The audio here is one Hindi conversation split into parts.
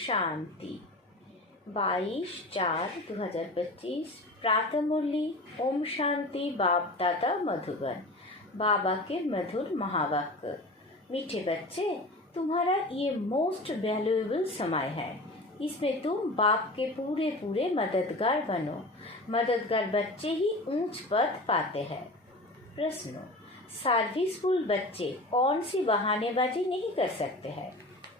शांति 22/4/2025 प्रातः मुरली। ओम शांति। बाप दादा मधुबन। बाबा के मधुर महावाक्य। मीठे बच्चे, तुम्हारा ये मोस्ट वैल्यूएबल समय है। इसमें तुम बाप के पूरे पूरे मददगार बनो। मददगार बच्चे ही ऊंच पद पाते हैं। प्रश्न: सर्विसफुल बच्चे कौन सी बहानेबाजी नहीं कर सकते हैं?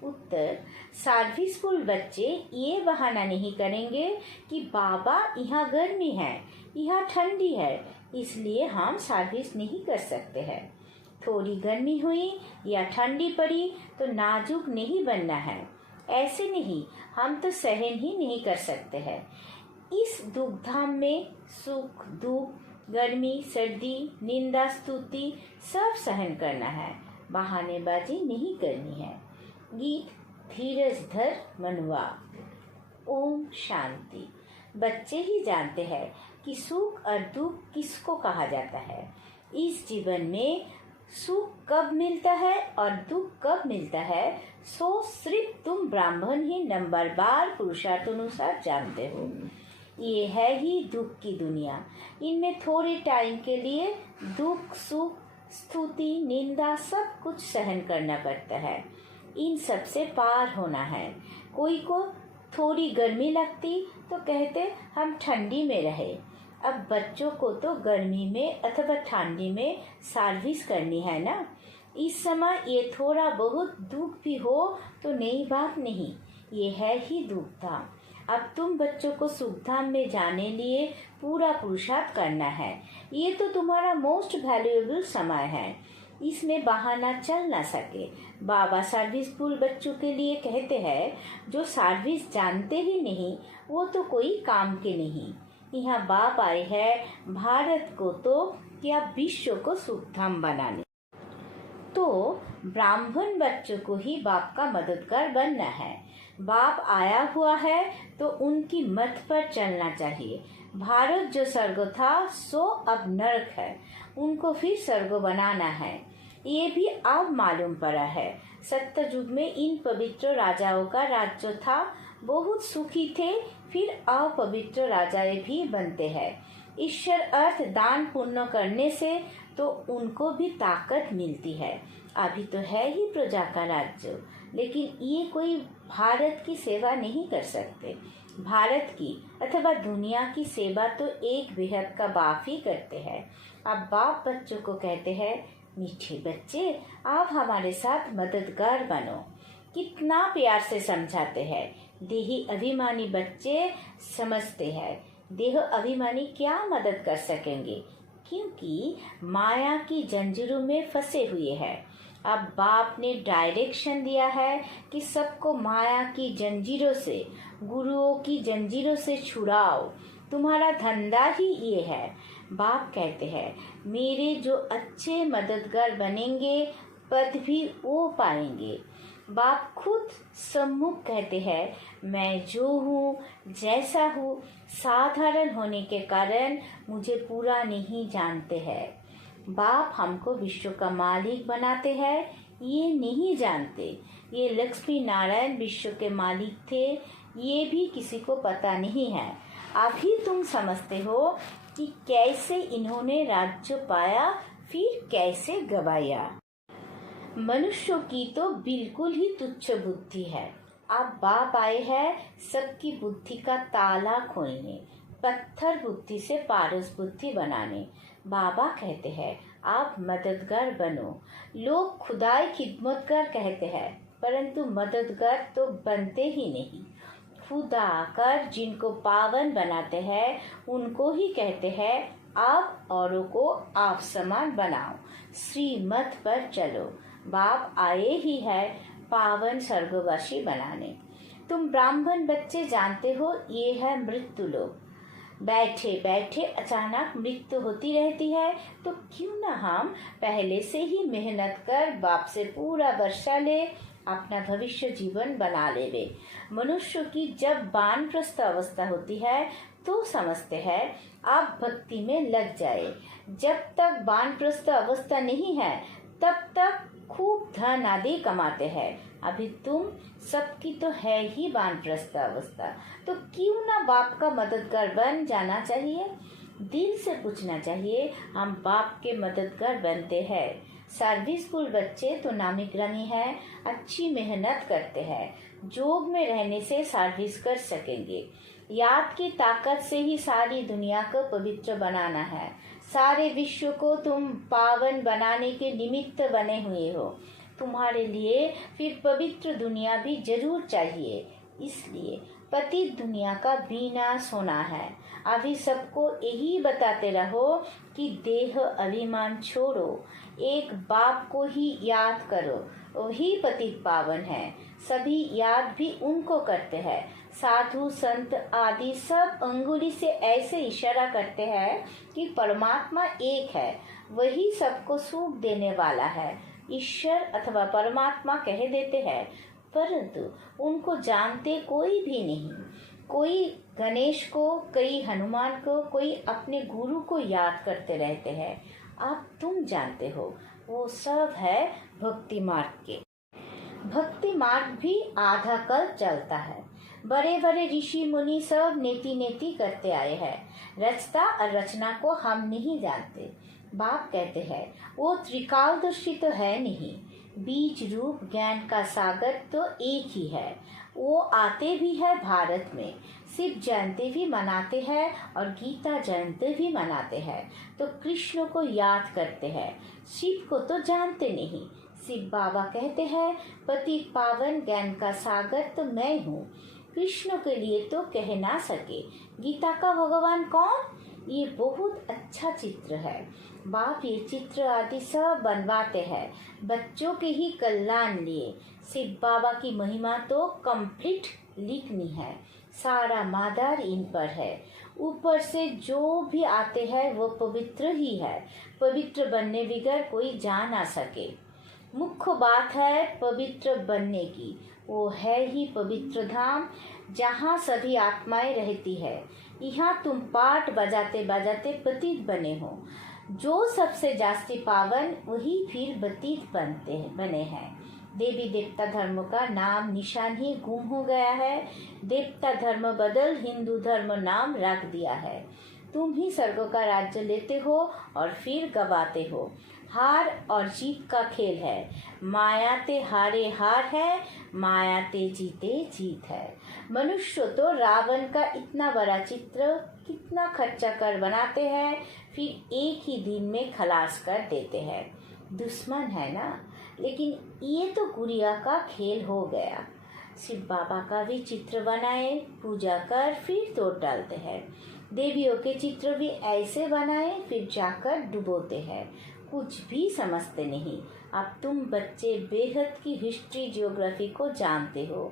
उत्तर: सर्विसफुल बच्चे ये बहाना नहीं करेंगे कि बाबा यहाँ गर्मी है, यहाँ ठंडी है, इसलिए हम सर्विस नहीं कर सकते हैं। थोड़ी गर्मी हुई या ठंडी पड़ी तो नाजुक नहीं बनना है। ऐसे नहीं, हम तो सहन ही नहीं कर सकते हैं। इस दुख धाम में सुख दुख, गर्मी सर्दी, निंदा स्तुति सब सहन करना है। बहानेबाजी नहीं करनी है। गीत धीरज धर मनुआ। ओम शांति। बच्चे ही जानते हैं कि सुख और दुख किसको कहा जाता है। इस जीवन में सुख कब मिलता है और दुख कब मिलता है, सो सिर्फ तुम ब्राह्मण ही नंबरवार पुरुषार्थ अनुसार जानते हो। ये है ही दुख की दुनिया। इनमें थोड़े टाइम के लिए दुख सुख स्तुति निंदा सब कुछ सहन करना पड़ता है। इन सब से पार होना है। कोई को थोड़ी गर्मी लगती तो कहते हम ठंडी में रहे। अब बच्चों को तो गर्मी में अथवा ठंडी में सर्विस करनी है ना। इस समय ये थोड़ा बहुत दुख भी हो तो नई बात नहीं, ये है ही दुख धाम। अब तुम बच्चों को सुख धाम में जाने लिए पूरा पुरुषार्थ करना है। ये तो तुम्हारा मोस्ट वैल्यूएबल समय है। इसमें बहाना चल ना सके। बाबा सर्विसफुल बच्चों के लिए कहते हैं, जो सर्विस जानते ही नहीं वो तो कोई काम के नहीं। यहाँ बाप आए हैं भारत को तो या विश्व को सुखधाम बनाने। तो ब्राह्मण बच्चों को ही बाप का मददगार बनना है। बाप आया हुआ है तो उनकी मत पर चलना चाहिए। भारत जो स्वर्ग था सो अब नरक है, उनको फिर स्वर्ग बनाना है। ये भी अब मालूम पड़ा है। सत्ययुग में इन पवित्र राजाओं का राज्य था, बहुत सुखी थे, फिर अपवित्र राजाएं भी बनते हैं। ईश्वर अर्थ दान पुण्य करने से तो उनको भी ताकत मिलती है। अभी तो है ही प्रजा का राज्य, लेकिन ये कोई भारत की सेवा नहीं कर सकते। भारत की अथवा दुनिया की सेवा तो एक बेहद का बाप ही करते हैं। अब बाप बच्चों को कहते हैं, मीठे बच्चे आप हमारे साथ मददगार बनो। कितना प्यार से समझाते हैं। देही अभिमानी बच्चे समझते हैं देह अभिमानी क्या मदद कर सकेंगे, क्योंकि माया की जंजीरों में फंसे हुए हैं। अब बाप ने डायरेक्शन दिया है कि सबको माया की जंजीरों से, गुरुओं की जंजीरों से छुड़ाओ। तुम्हारा धंधा ही ये है। बाप कहते हैं, मेरे जो अच्छे मददगार बनेंगे पद भी वो पाएंगे। बाप खुद सम्मुख कहते हैं, मैं जो हूँ जैसा हूँ, साधारण होने के कारण मुझे पूरा नहीं जानते हैं। बाप हमको विश्व का मालिक बनाते हैं, ये नहीं जानते। ये लक्ष्मी नारायण विश्व के मालिक थे, ये भी किसी को पता नहीं है। अभी तुम समझते हो कि कैसे इन्होंने राज्य पाया, फिर कैसे गवाया। मनुष्यों की तो बिल्कुल ही तुच्छ बुद्धि है। अब बाप आए हैं सबकी बुद्धि का ताला खोलने, पत्थर बुद्धि से पारस बुद्धि बनाने। बाबा कहते हैं, आप मददगार बनो। लोग खुदाई खिदमतगार कहते हैं, परंतु मददगार तो बनते ही नहीं। खुदा आकर जिनको पावन बनाते हैं उनको ही कहते हैं, आप औरों को आप समान बनाओ, श्रीमत पर चलो। बाप आए ही है पावन स्वर्गवासी बनाने। तुम ब्राह्मण बच्चे जानते हो, ये है मृत्यु लोक। बैठे बैठे अचानक मृत्यु होती रहती है, तो क्यों न हम पहले से ही मेहनत कर बाप से पूरा वर्षा ले, अपना भविष्य जीवन बना लेवे। मनुष्य की जब वानप्रस्थ अवस्था होती है तो समझते हैं आप भक्ति में लग जाए। जब तक वानप्रस्थ अवस्था नहीं है तब तक खूब धन आदि कमाते हैं, अभी तुम सबकी तो है ही वानप्रस्थ अवस्था, तो क्यों ना बाप का मददगार बन जाना चाहिए। दिल से पूछना चाहिए, हम बाप के मददगार बनते हैं। सर्विसफुल बच्चे तो नामीग्रामी है, अच्छी मेहनत करते हैं, जोग में रहने से सर्विस कर सकेंगे। याद की ताकत से ही सारी दुनिया को पवित्र बनाना है। सारे विश्व को तुम पावन बनाने के निमित्त बने हुए हो। तुम्हारे लिए फिर पवित्र दुनिया भी जरूर चाहिए। इसलिए पतित दुनिया का विनाश होना है। अभी सबको यही बताते रहो कि देह अभिमान छोड़ो, एक बाप को ही याद करो, वही पतित पावन है। सभी याद भी उनको करते हैं। साधु संत आदि सब अंगुली से ऐसे इशारा करते हैं कि परमात्मा एक है, वही सबको सुख देने वाला है। ईश्वर अथवा परमात्मा कह देते हैं, परंतु उनको जानते कोई भी नहीं। कोई गणेश को, कोई हनुमान को, कोई अपने गुरु को याद करते रहते हैं। अब तुम जानते हो, वो सब है भक्ति मार्ग के। भक्ति मार्ग भी आधा कल चलता है। बड़े बड़े ऋषि मुनि सब नेति नेति करते आए हैं। रचता और रचना को हम नहीं जानते। बाप कहते हैं, वो त्रिकालदर्शी तो है नहीं। बीज रूप ज्ञान का सागर तो एक ही है। वो आते भी है भारत में, शिव जयंती भी मनाते हैं और गीता जयंती भी मनाते हैं, तो कृष्ण को याद करते हैं। शिव को तो जानते नहीं। शिव बाबा कहते हैं, पति पावन ज्ञान का सागर तो मैं हूँ। कृष्ण के लिए तो कह ना सके। गीता का भगवान कौन? ये बहुत अच्छा चित्र है। बाप ये चित्र आदि सब बनवाते हैं बच्चों के ही कल्याण लिए। शिव बाबा की महिमा तो कंप्लीट लिखनी है। सारा मादार इन पर है। ऊपर से जो भी आते हैं वो पवित्र ही है। पवित्र बनने बगैर कोई जा ना सके। मुख्य बात है पवित्र बनने की। वो है ही पवित्र धाम, जहाँ सभी आत्माएं रहती है। यहाँ तुम पाठ बजाते बजाते पतित बने हो। जो सबसे जास्ती पावन वही फिर पतित बने हैं। देवी देवता धर्म का नाम निशान ही गुम हो गया है। देवता धर्म बदल हिंदू धर्म नाम रख दिया है। तुम ही स्वर्ग का राज्य लेते हो और फिर गवाते हो। हार और जीत का खेल है। मायाते हारे हार है, मायाते जीते जीत है। मनुष्य तो रावण का इतना बड़ा चित्र कितना खर्चा कर बनाते हैं, फिर एक ही दिन में खलास कर देते हैं। दुश्मन है ना, लेकिन ये तो गुड़िया का खेल हो गया। शिव बाबा का भी चित्र बनाए, पूजा कर फिर तोड़ डालते हैं। देवियों के चित्र भी ऐसे बनाए, फिर जाकर डुबोते हैं। कुछ भी समझते नहीं। अब तुम बच्चे बेहद की हिस्ट्री ज्योग्राफी को जानते हो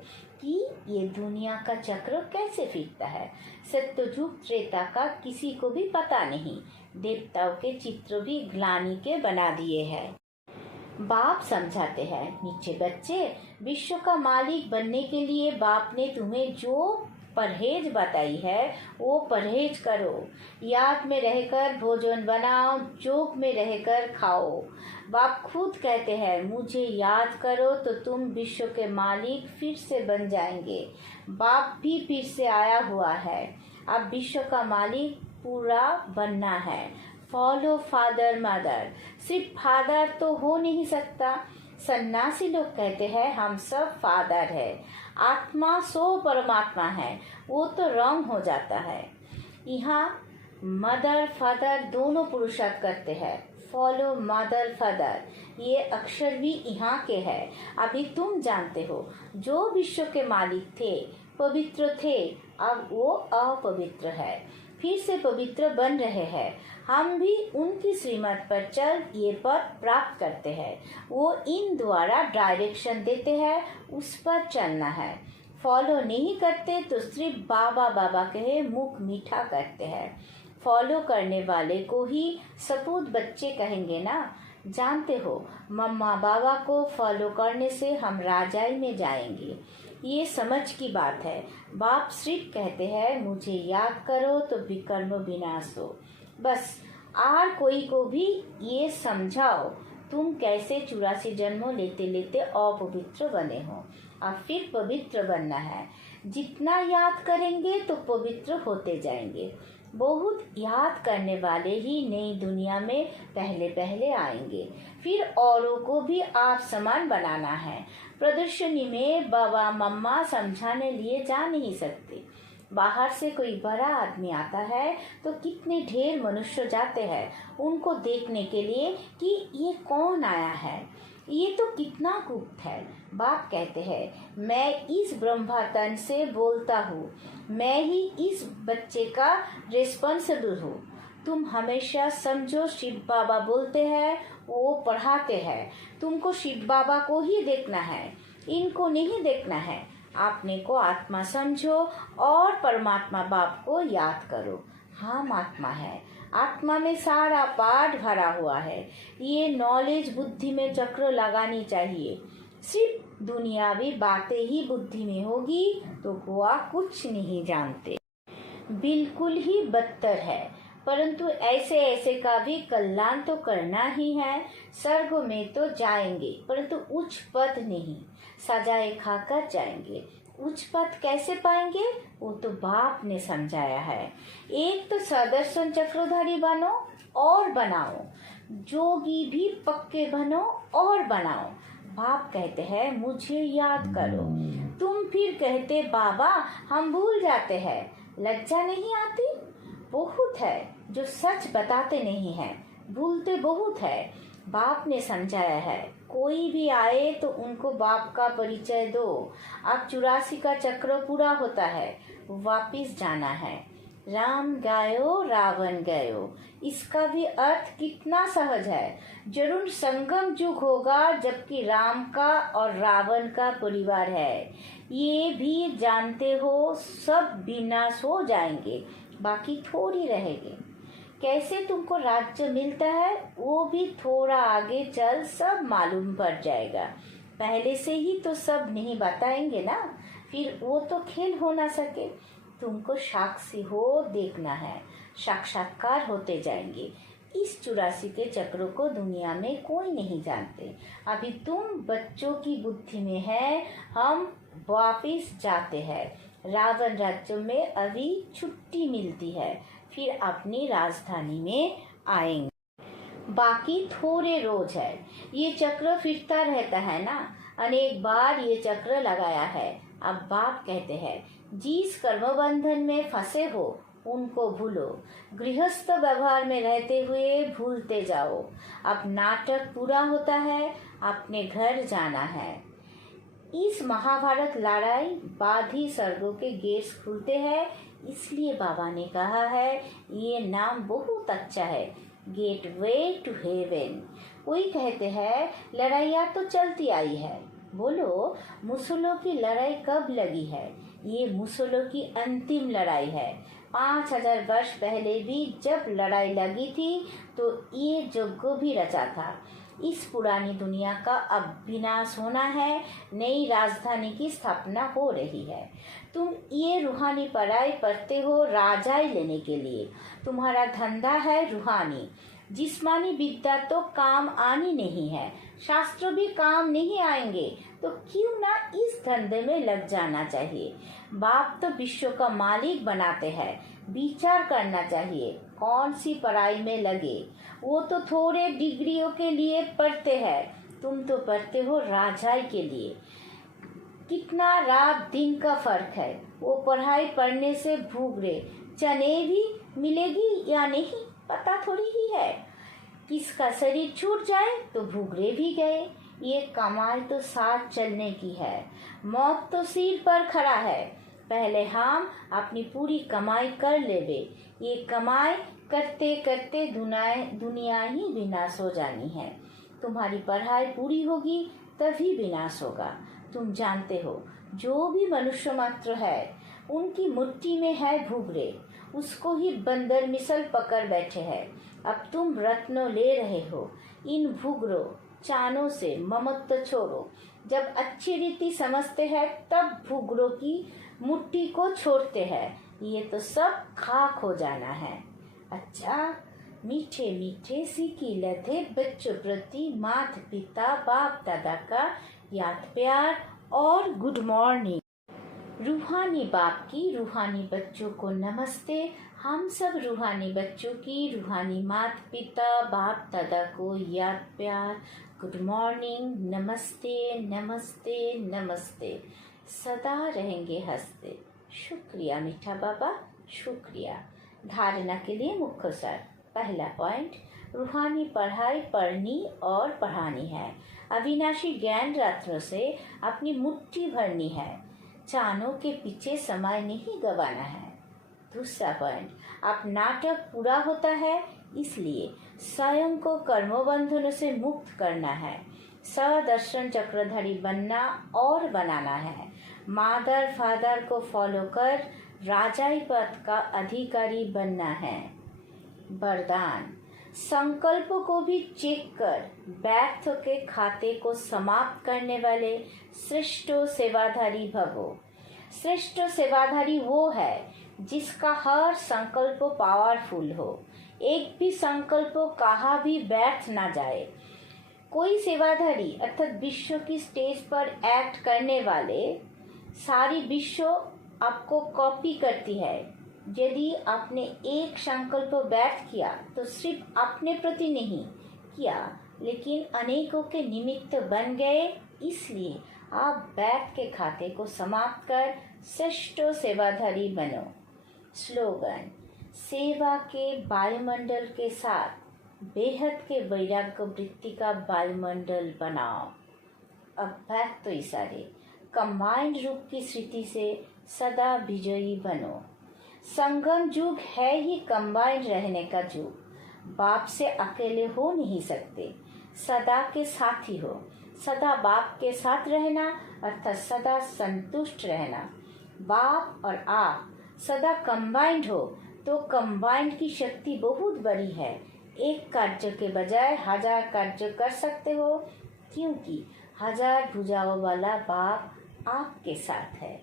कि ये दुनिया का चक्र कैसे फिरता है। सत्ययुग त्रेता का किसी को भी पता नहीं। देवताओं के चित्र भी ग्लानि के बना दिए हैं। बाप समझाते हैं, नीचे बच्चे, विश्व का मालिक बनने के लिए बाप ने तुम्हें जो परहेज बताई है वो परहेज करो। याद में रहकर भोजन बनाओ, जोग में रहकर खाओ। बाप खुद कहते हैं, मुझे याद करो तो तुम विश्व के मालिक फिर से बन जाएंगे। बाप भी फिर से आया हुआ है। अब विश्व का मालिक पूरा बनना है। Follow father mother. सिर्फ फादर तो हो नहीं सकता। सन्यासी लोग कहते हैं हम सब फादर है। आत्मा सो परमात्मा है, वो तो रंग हो जाता है। यहाँ मदर फादर दोनों पुरुषार्थ करते हैं। फॉलो मदर फादर, ये अक्षर भी यहाँ के हैं। अभी तुम जानते हो, जो विश्व के मालिक थे, पवित्र थे, अब वो अपवित्र है, फिर से पवित्र बन रहे हैं। हम भी उनकी श्रीमत पर चल ये पद प्राप्त करते हैं। वो इन द्वारा डायरेक्शन देते हैं, उस पर चलना है। फॉलो नहीं करते तो सिर्फ बाबा बाबा कहे मुख मीठा करते हैं। फॉलो करने वाले को ही सपूत बच्चे कहेंगे ना। जानते हो, मम्मा बाबा को फॉलो करने से हम राजाई में जाएंगे। ये समझ की बात है। बाप सिर्फ कहते हैं, मुझे याद करो तो विकर्म विनाश हो। बस आर कोई को भी ये समझाओ तुम कैसे 84 जन्मों लेते लेते अपवित्र बने हो। अब फिर पवित्र बनना है। जितना याद करेंगे तो पवित्र होते जाएंगे। बहुत याद करने वाले ही नई दुनिया में पहले पहले आएंगे। फिर औरों को भी आप समान बनाना है। प्रदर्शनी में बाबा मम्मा समझाने लिए जा नहीं सकते। बाहर से कोई बड़ा आदमी आता है तो कितने ढेर मनुष्य जाते हैं उनको देखने के लिए कि ये कौन आया है, ये तो कितना गुप्त है। बाप कहते हैं मैं इस ब्रह्मा तन से बोलता हूँ, मैं ही इस बच्चे का रिस्पॉन्सिबल हूँ। तुम हमेशा समझो शिव बाबा बोलते हैं, वो पढ़ाते हैं। तुमको शिव बाबा को ही देखना है, इनको नहीं देखना है। अपने को आत्मा समझो और परमात्मा बाप को याद करो। हम आत्मा है, आत्मा में सारा पाठ भरा हुआ है। ये नॉलेज बुद्धि में चक्र लगानी चाहिए। सिर्फ दुनियावी बातें ही बुद्धि में होगी तो गोवा कुछ नहीं जानते, बिल्कुल ही बदतर है। परंतु ऐसे ऐसे का भी कल्याण तो करना ही है। स्वर्ग में तो जाएंगे परंतु उच्च पद नहीं, सजाए खाकर जाएंगे। उच्च पद कैसे पाएंगे वो तो बाप ने समझाया है। एक तो सदर्शन चक्रधारी बनो और बनाओ, जोगी भी पक्के बनो और बनाओ। बाप कहते हैं मुझे याद करो, तुम फिर कहते बाबा हम भूल जाते हैं। लज्जा नहीं आती? बहुत है जो सच बताते नहीं हैं, भूलते बहुत है। बाप ने समझाया है कोई भी आए तो उनको बाप का परिचय दो। अब 84 का चक्र पूरा होता है, वापिस जाना है। राम गायो रावण गयो, इसका भी अर्थ कितना सहज है। जरूर संगम युग होगा जबकि राम का और रावण का परिवार है, ये भी जानते हो। सब विनाश हो जाएंगे, बाकी थोड़ी रहेंगे। कैसे तुमको राज्य मिलता है वो भी थोड़ा आगे चल सब मालूम पड़ जाएगा। पहले से ही तो सब नहीं बताएंगे ना, फिर वो तो खेल हो ना सके। तुमको साक्षी हो देखना है, साक्षात्कार होते जाएंगे। इस 84 के चक्रों को दुनिया में कोई नहीं जानते। अभी तुम बच्चों की बुद्धि में है। हम वापिस जाते हैं। रावण राज्य में अभी छुट्टी मिलती है, फिर अपनी राजधानी में आएंगे। बाकी थोड़े रोज है। ये चक्र फिरता रहता है ना, अनेक बार ये चक्र लगाया है। अब बाप कहते हैं जिस कर्म बंधन में फंसे हो उनको भूलो। गृहस्थ व्यवहार में रहते हुए भूलते जाओ। अब नाटक पूरा होता है, अपने घर जाना है। इस महाभारत लड़ाई बाद ही स्वर्गों के गेट्स खुलते हैं। इसलिए बाबा ने कहा है ये नाम बहुत अच्छा है, गेटवे टू हेवन। कोई कहते हैं लड़ाइयाँ तो चलती आई है। बोलो मुसलों की लड़ाई कब लगी है? ये मुसलों की अंतिम लड़ाई है। 5000 वर्ष पहले भी जब लड़ाई लगी थी तो ये यज्ञ भी रचा था। इस पुरानी दुनिया का अब विनाश होना है, नई राजधानी की स्थापना हो रही है। तुम ये रूहानी पढ़ाई पढ़ते हो राजाई लेने के लिए। तुम्हारा धंधा है रूहानी, जिस्मानी विद्या तो काम आनी नहीं है, शास्त्र भी काम नहीं आएंगे। तो क्यों ना इस धंधे में लग जाना चाहिए। बाप तो विश्व का मालिक बनाते हैं, विचार करना चाहिए कौन सी पढ़ाई में लगे। वो तो थोड़े डिग्रियों के लिए पढ़ते हैं, तुम तो पढ़ते हो राजाई के लिए। कितना रात दिन का फर्क है। वो पढ़ाई पढ़ने से भूगरे चने भी मिलेगी या नहीं पता थोड़ी ही है। किसका शरीर छूट जाए तो भूगरे भी गए। ये कमाई तो साथ चलने की है, मौत तो सिर पर खड़ा है। पहले हम अपनी पूरी कमाई कर लेवे। ये कमाई करते करते दुनिया ही विनाश हो जानी है। तुम्हारी पढ़ाई पूरी होगी तभी विनाश होगा। तुम जानते हो जो भी मनुष्य मात्र है उनकी मुट्ठी में है भूगरे, उसको ही बंदर मिसल पकड़ बैठे हैं। अब तुम रत्नों ले रहे हो, इन भूगरों चानों से ममत्व छोड़ो। जब अच्छी रीति समझते हैं तब भूगरों की मुट्ठी को छोड़ते हैं। ये तो सब खाक हो जाना है। अच्छा मीठे मीठे सीखी लधे बच्चों प्रति माता पिता बाप दादा का याद प्यार और गुड मॉर्निंग। रूहानी बाप की रूहानी बच्चों को नमस्ते। हम सब रूहानी बच्चों की रूहानी माता पिता बाप दादा को याद प्यार गुड मॉर्निंग, नमस्ते नमस्ते नमस्ते। सदा रहेंगे हंसते। शुक्रिया मीठा बाबा, शुक्रिया। धारणा के लिए मुख्य सार। पहला पॉइंट, रूहानी पढ़ाई पढ़नी और पढ़ानी है। अविनाशी ज्ञान रत्नों से अपनी मुट्ठी भरनी है। चानों के पीछे समय नहीं गंवाना है। दूसरा पॉइंट, अब नाटक पूरा होता है, इसलिए स्वयं को कर्मबंधनों से मुक्त करना है। सदर्शन चक्रधारी बनना और बनाना है। मादर फादर को फॉलो कर राजाई पद का अधिकारी बनना है। वरदान, संकल्प को भी चेक कर व्यर्थ के खाते को समाप्त करने वाले श्रेष्ठ सेवाधारी भवो। श्रेष्ठ सेवाधारी वो है जिसका हर संकल्प पावरफुल हो, एक भी संकल्प कहा भी व्यर्थ ना जाए। कोई सेवाधारी अर्थात विश्व की स्टेज पर एक्ट करने वाले सारी विश्व आपको कॉपी करती है। यदि आपने एक संकल्प व्यर्थ किया तो सिर्फ अपने प्रति नहीं किया, लेकिन अनेकों के निमित्त बन गए। इसलिए आप व्यर्थ के खाते को समाप्त कर श्रेष्ठ सेवाधारी बनो। स्लोगन, सेवा के वायुमंडल के साथ बेहद के वैराग्य वृत्ति का वायुमंडल बनाओ। अभ्यक्त तो इशारे कंबाइंड रूप की स्थिति से सदा विजयी बनो। संगम युग है ही कंबाइंड रहने का युग। बाप से अकेले हो नहीं सकते, सदा के साथ ही हो। सदा बाप के साथ रहना अर्थात सदा संतुष्ट रहना। बाप और आप सदा कंबाइंड हो तो कंबाइंड की शक्ति बहुत बड़ी है। एक कार्य के बजाय 1000 कार्य कर सकते हो, क्योंकि 1000 भुजाओं वाला बाप आपके साथ है।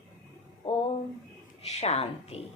ओम शांति।